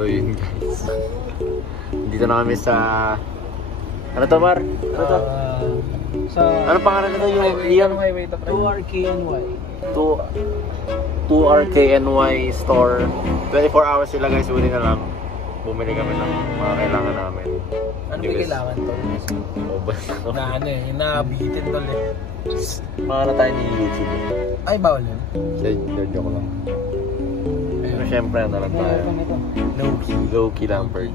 So yun guys. Dito na kami sa... Ano to, Mar? Ano to? Ano pangalan nito yung Leon? 2RKNY. 2RKNY store. 24 hours sila guys. Uli na lang. Bumili kami ng mga kailangan namin. Ano ba kailangan to? Mobile Na ano eh, nabitin tol eh. Mga na tayo ni YouTube. Ay, bawal yun. Joke lang. Pero syempre, ano lang tayo. Low-key Lampert.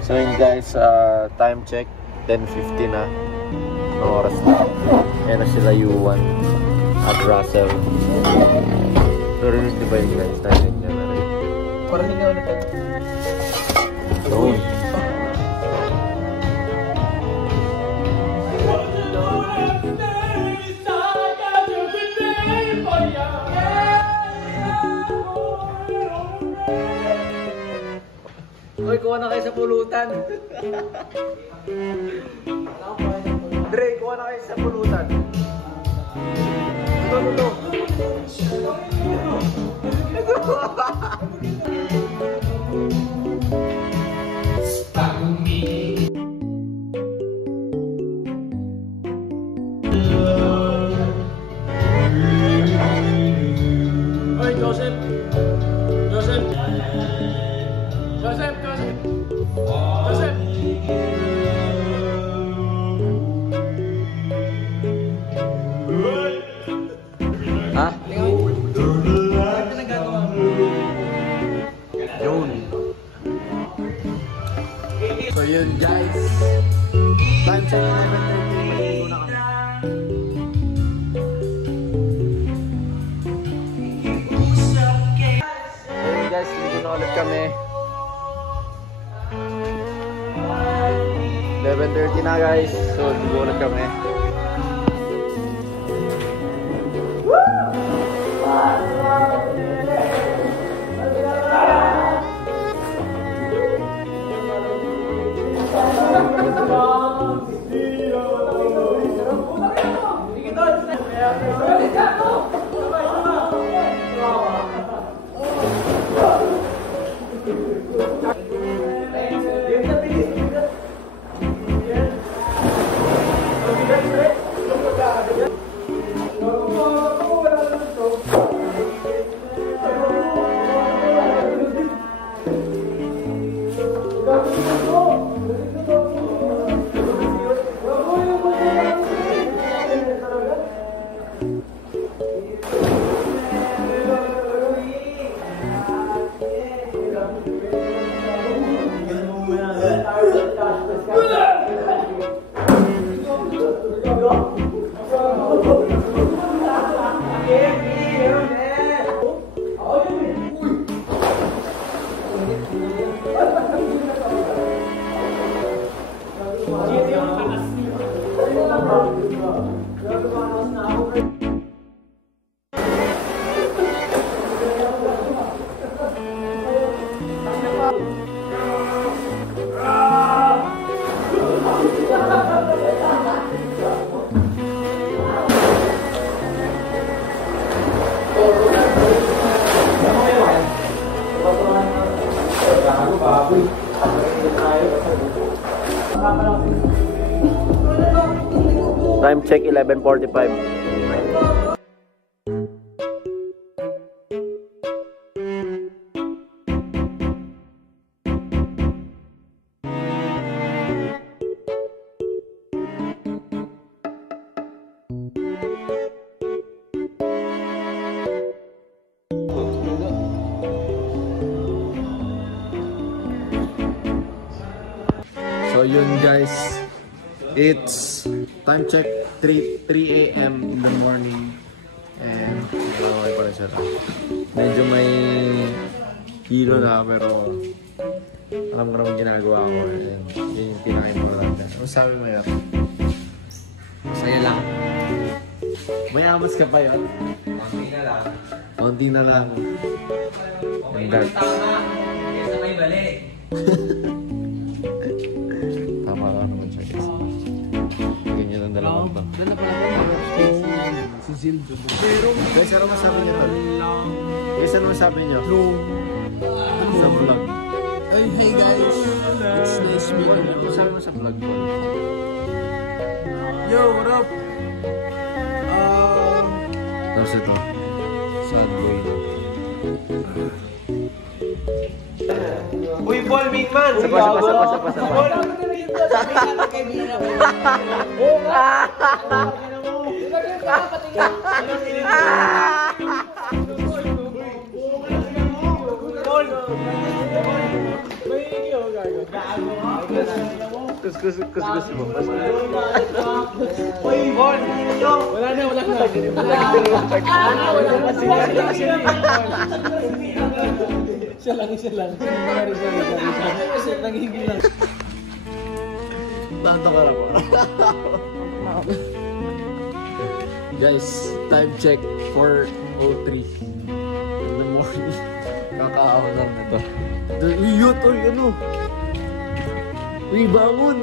So yun guys, time check. 10:50 na. Ang oras na. Ayan na sila U1 at Russell. Pero yun, di ba yung guys? Tayo niya na rin. Parang hindi ako nito. Doon. Hoy, kuha na kayo sa pulutan. Dre, kuha na kayo sa pulutan. Ito. Hoy, Joseph. Ha? Ano nagagawa mo? Yun. So yun guys. Time check 11:30. Maligo na kami. Ayun guys, ligo na ulit kami. 11:30 na guys. So ligo ulit kami. Time check 11:45. So yun guys, it's time check 3 AM in the morning and okay pa rin siya. Medyo may hilo na pero alam ko naman ginagawa ko and yun yung kinain mo lang. Ano sabi mo yan? Masaya lang. May amas ka pa yun? Konti na lang. Konti na lang. And that. Kesa may bali. Tama ka naman siya guys. Ganyan ang dalawang ba? Doon na pala po. Si Zildo. Guys, ano masabi niyo tol? Guys, ano masabi niyo? Sa vlog. Ano sabi mo sa vlog ko? Yo, what up? Tapos ito. Sad boy. Uy, Paul Mingman! Sapa. Kus mo. Uy, Paul! Wala na. Siya lang. Sorry. Nanghihingil lang. Tanto ka lang. Guys, time check 4:03 in the morning. Kakaawa lang nito. Iyot, oy, ano? Uy, bangon!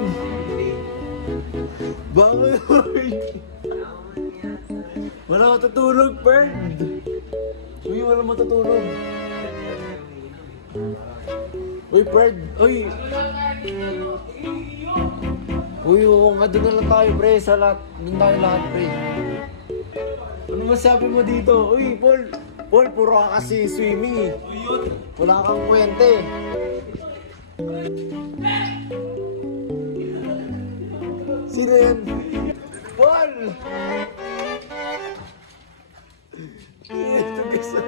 Bangon, oy! Wala matutulog, Ferd! Uy, wala matutulog. Uy, Fred! Uy! Uy, oo nga, doon na lang tayo, pre. Sa lahat. Doon tayo lahat, pre. Ano masabi mo dito? Uy, Paul! Paul, puro ka kasi swimming eh. Wala kang kwente. Sino yan? Paul! Ito kasi.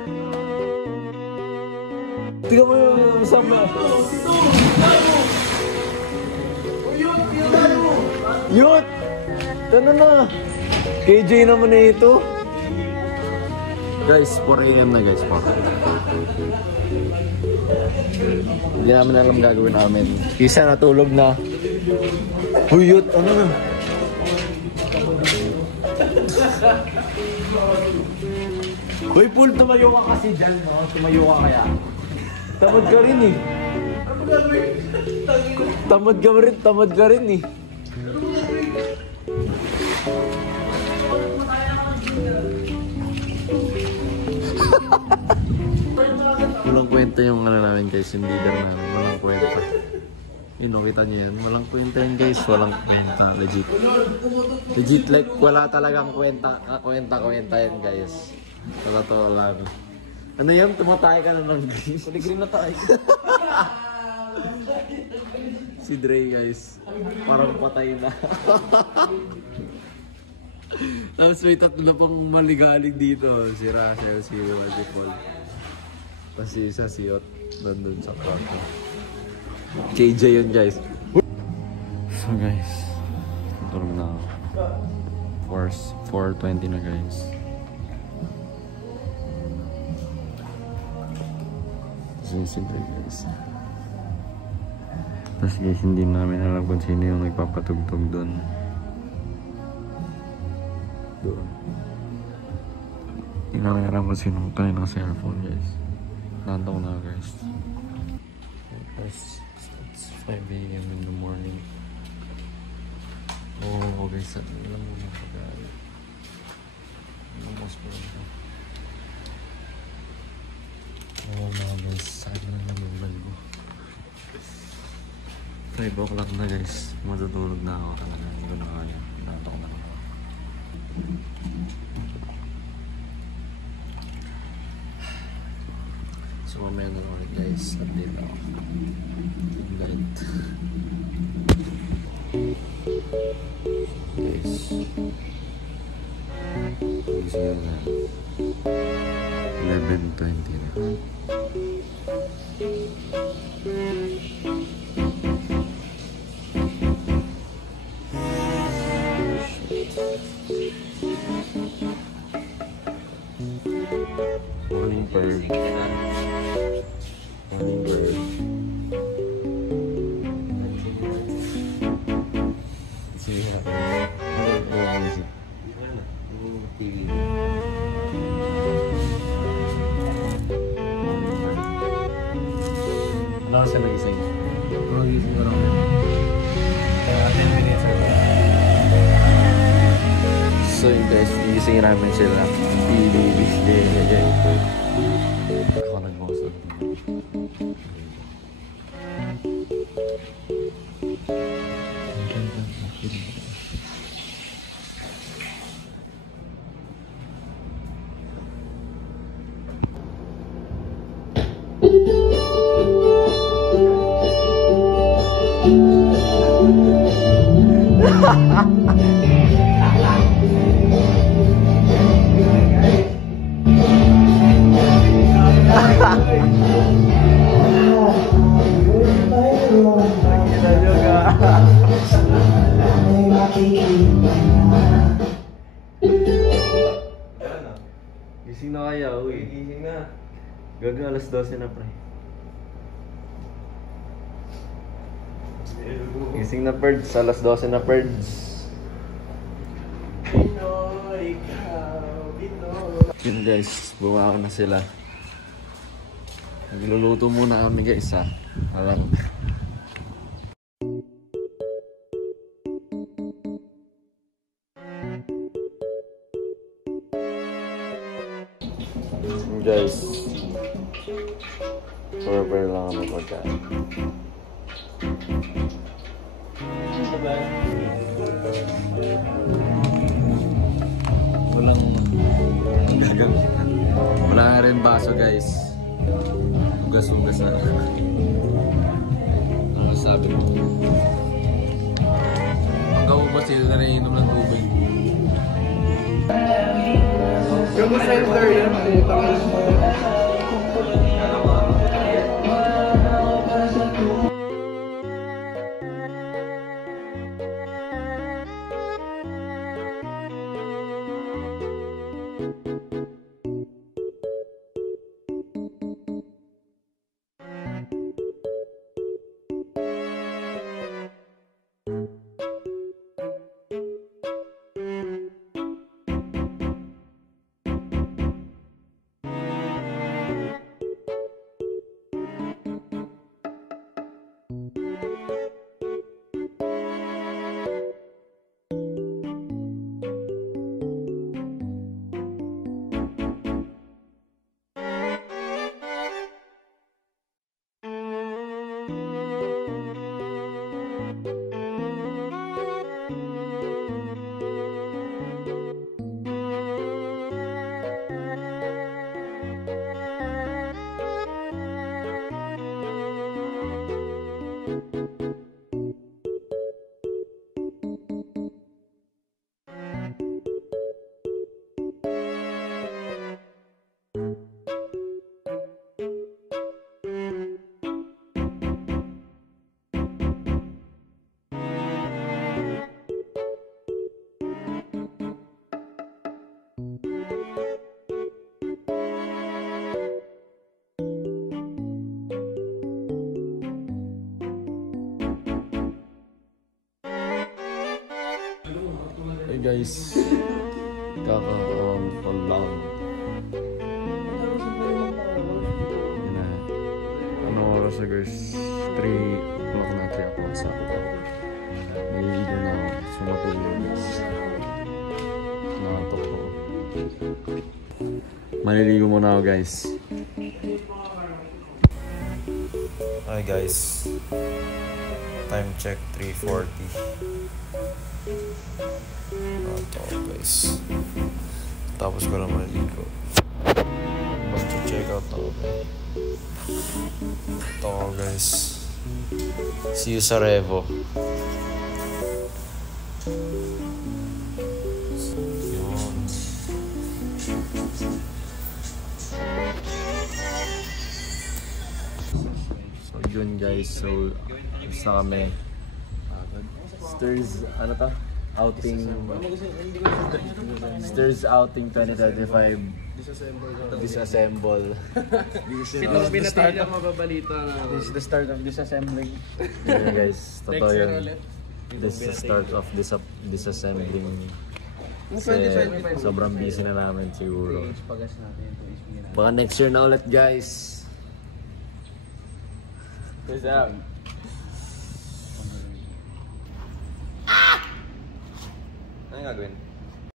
Tingnan mo yung sama. Yut! Ano na? KJ naman na ito. Guys, 4 AM na guys. Hindi namin alam gagawin namin. Isa natulog na. Huyot! Ano na? Uy, Paul, tumayo ka kasi dyan, no? Tumayo ka kaya. Tamad ka rin eh. Tamad ka rin eh. Walang kwenta yung ano namin guys, yung leader namin. Walang kwenta. Yun, kita nyo yan. Walang kwenta yan guys. Walang kwenta. Legit. Legit like wala talagang kwenta. Kwenta yan guys. Sa totoo lang. Ano yan? Tumatay ka na ng green. Green na tayo. Si Dre guys. Parang patay na. Tapos may tatlo pang maligalig dito. Si Rachel, si Will, si Paul. Tapos si isa, si Ot. Nandun sa kwarto. KJ yun guys. So guys, tulog na ako. 4:20 na guys. Sinisigay guys. Tapos guys, hindi namin alam kung sino yung nagpapatugtog doon. Hindi namin alam kung sino kanina ng cellphone guys. Nantaw na guys. Guys, it's 5 AM in the morning. Oh guys, ano lang muna pag-aaral. Almost po lang ito. Oh mga guys, saan na lang yung bal ko. 5 o'clock na guys. Matutulog na ako talaga. Hindi ko na kaya. Nantaw na ako. So mamaya na lang ulit guys. Update ako. Light. Guys. Gising na. 11:20 na. Morning bird. Morning bird. Sige nga. TV. Wala ka siya nagising. Nagising ko lang. 10 minutes ago. So yun guys, nagising namin sila. Babies din. Ako nag-boss. Gising na kaya, uy. Gising na. Gaga, alas 12 na, pre. Gising na, Perds. Alas 12 na, Perds. Pinoy, Pinoy. Yun guys, bumawa na sila. Nagluluto muna kami guys, ha. Alam. Guys, prepare lang kami pagkain. Walang gagawin. Wala nga rin baso guys. Ugas-ugas na. Ano sabi mo? Ang kaubos sila na rin inom ng tubig. Yung center yan, putang. Hey guys, kaka-fall lang. Anong oras na guys? 3 o'clock na, 3 o'clock sa ako. Naliligo na ako. Sumatulog guys. Nakatok ako. Maliligo muna ako guys. Hi guys. Time check 3:40. Ito guys. Tapos ko na maliligo. Mag-check out ako. Ito guys. See you sa Revo. Yun. So yun guys. So isa kami. Stairs, ano to? Outing. Stairs outing 2035. Disassemble. This is the start of disassembling. Yeah guys, totoo yun. This is the start of disassembling. Kasi sobrang busy na namin siguro. Baka next year na ulit guys. Peace out. Ano gagawin?